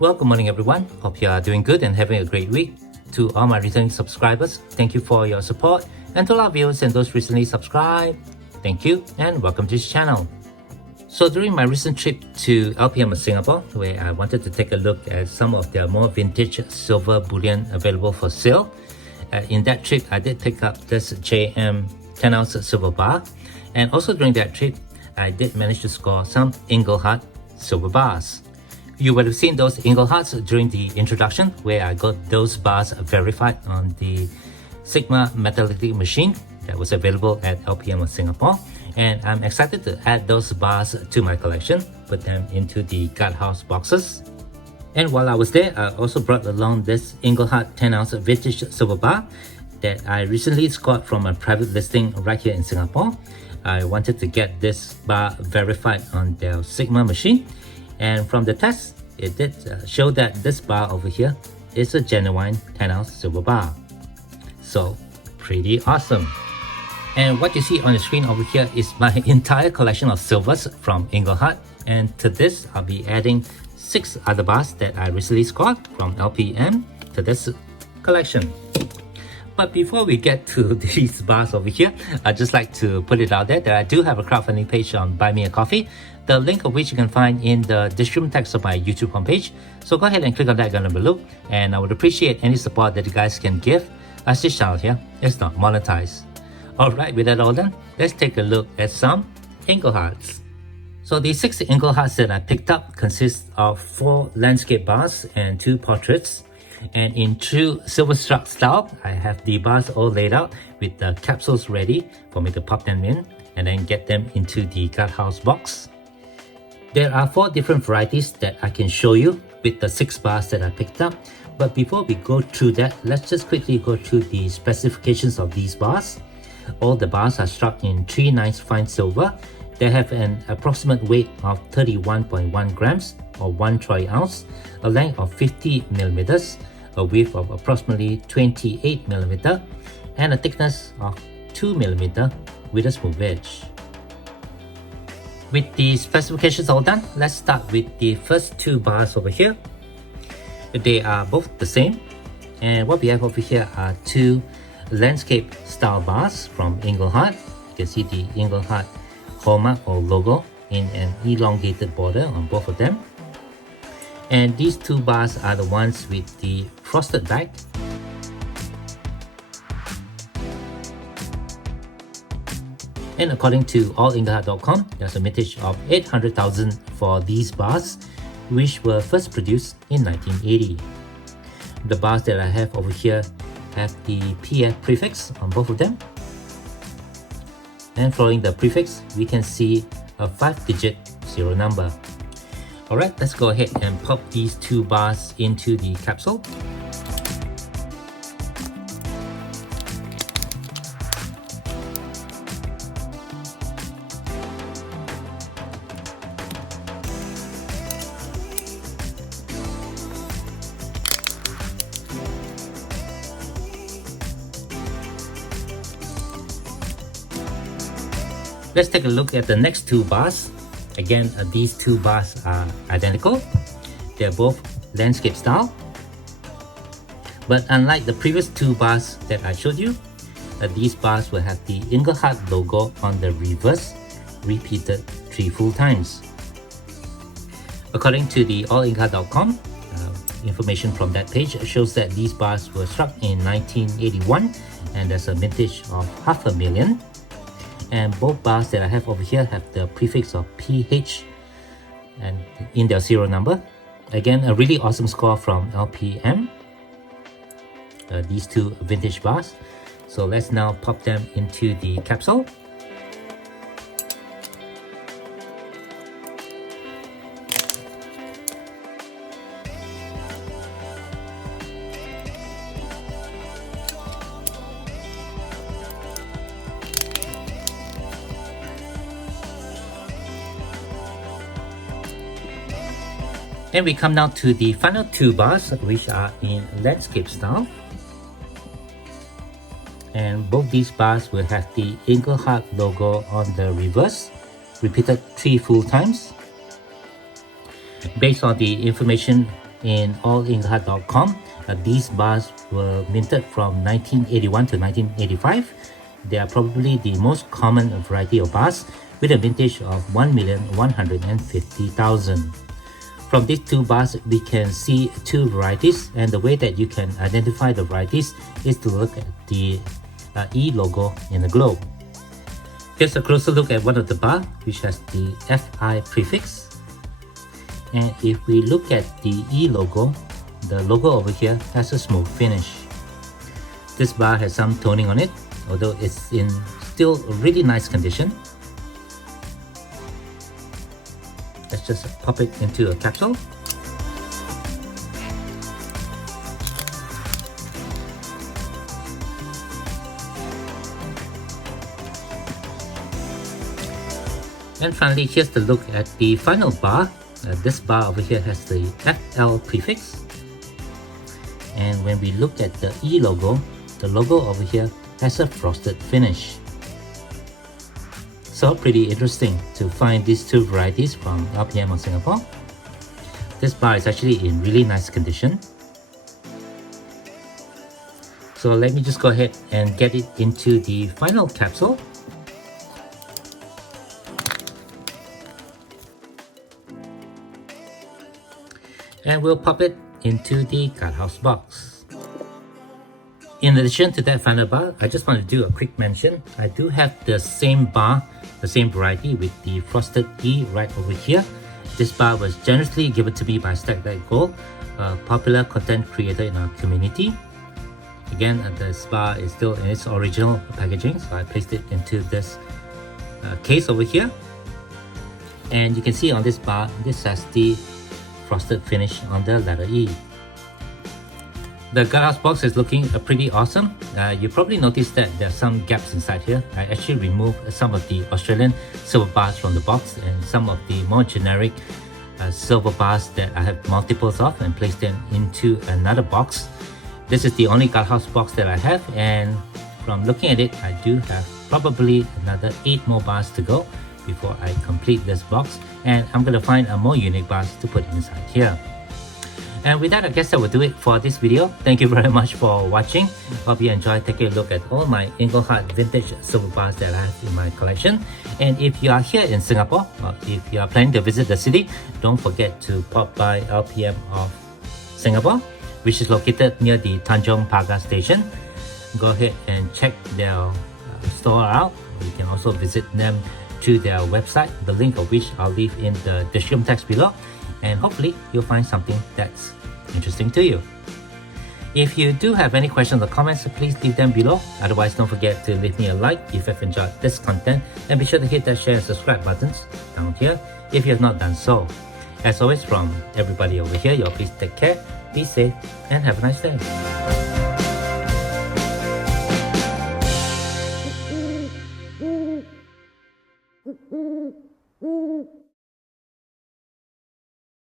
Well, good morning everyone. Hope you are doing good and having a great week. To all my returning subscribers, thank you for your support. And to our viewers and those recently subscribed, thank you and welcome to this channel. So during my recent trip to LPM Singapore, where I wanted to take a look at some of their more vintage silver bullion available for sale, in that trip I did pick up this JM 10-ounce silver bar, and also during that trip I did manage to score some Engelhard silver bars. You would have seen those Engelhards during the introduction where I got those bars verified on the Sigma metallic machine that was available at LPM Singapore, and I'm excited to add those bars to my collection, put them into the guardhouse boxes. And while I was there, I also brought along this Engelhard 10-ounce vintage silver bar that I recently scored from a private listing right here in Singapore. I wanted to get this bar verified on their Sigma machine, and from the test, it did show that this bar over here is a genuine 10-ounce silver bar. So, pretty awesome. And what you see on the screen over here is my entire collection of silvers from Engelhard. And to this, I'll be adding 6 other bars that I recently scored from LPM to this collection. But before we get to these bars over here, I'd just like to put it out there that I do have a crowdfunding page on Buy Me a Coffee, the link of which you can find in the description text of my YouTube homepage. So go ahead and click on that down below, and I would appreciate any support that you guys can give, as this channel here is not monetized. Alright, with that all done, let's take a look at some Engelhards. So the 6 Engelhards that I picked up consist of 4 landscape bars and 2 portraits. And in true silver struck style, I have the bars all laid out with the capsules ready for me to pop them in and then get them into the guardhouse box. There are 4 different varieties that I can show you with the 6 bars that I picked up. But before we go through that, let's just quickly go through the specifications of these bars. All the bars are struck in 3/9 fine silver. They have an approximate weight of 31.1 grams or 1 troy ounce, a length of 50 millimeters, a width of approximately 28 millimeter, and a thickness of 2 millimeter with a smooth edge. With the specifications all done, let's start with the first 2 bars over here. They are both the same, and what we have over here are 2 landscape style bars from Engelhard. You can see the Engelhard hallmark or logo in an elongated border on both of them. And these 2 bars are the ones with the frosted back. And according to allengelhard.com, there's a mintage of 800,000 for these bars, which were first produced in 1980. The bars that I have over here have the PF prefix on both of them. And following the prefix, we can see a 5-digit serial number. Alright, let's go ahead and pop these 2 bars into the capsule. Let's take a look at the next 2 bars. Again, these 2 bars are identical. They're both landscape style. But unlike the previous 2 bars that I showed you, these bars will have the Engelhard logo on the reverse, repeated 3 full times. According to the allengelhard.com, information from that page shows that these bars were struck in 1981, and there's a mintage of 500,000. And both bars that I have over here have the prefix of PH and in their serial number. Again, a really awesome score from LPM, these 2 vintage bars. So let's now pop them into the capsule. And we come now to the final 2 bars, which are in landscape style. And both these bars will have the Engelhard logo on the reverse, repeated 3 full times. Based on the information in allengelhard.com. These bars were minted from 1981 to 1985. They are probably the most common variety of bars with a vintage of 1,150,000. From these two bars, we can see two varieties, and the way that you can identify the varieties is to look at the E logo in the globe. Here's a closer look at one of the bar, which has the FI prefix. And if we look at the E logo, the logo over here has a smooth finish. This bar has some toning on it, although it's in still really nice condition. Let's just pop it into a capsule. And finally, here's the look at the final bar. This bar over here has the FL prefix. And when we look at the E logo, the logo over here has a frosted finish. So pretty interesting to find these two varieties from LPM of Singapore. This bar is actually in really nice condition. So let me just go ahead and get it into the final capsule. And we'll pop it into the guardhouse box. In addition to that final bar, I just want to do a quick mention. I do have the same bar, the same variety with the frosted E right over here. This bar was generously given to me by TrackTribe Gold, a popular content creator in our community. Again, this bar is still in its original packaging, so I placed it into this case over here. And you can see on this bar, this has the frosted finish on the letter E. The guardhouse box is looking pretty awesome. You probably noticed that there are some gaps inside here. I actually removed some of the Australian silver bars from the box and some of the more generic silver bars that I have multiples of and placed them into another box. This is the only guardhouse box that I have, and from looking at it, I do have probably another 8 more bars to go before I complete this box, and I'm going to find a more unique bars to put inside here. And with that, I guess that will do it for this video. Thank you very much for watching. Hope you enjoyed taking a look at all my Engelhard vintage silver bars that I have in my collection. And if you are here in Singapore, or if you are planning to visit the city, don't forget to pop by LPM of Singapore, which is located near the Tanjong Pagar station. Go ahead and check their store out. You can also visit them to their website, the link of which I'll leave in the description text below, and hopefully you'll find something that's interesting to you. If you do have any questions or comments, please leave them below. Otherwise, don't forget to leave me a like if you've enjoyed this content, and be sure to hit that share and subscribe buttons down here if you have not done so. As always, from everybody over here, y'all please take care, be safe, and have a nice day.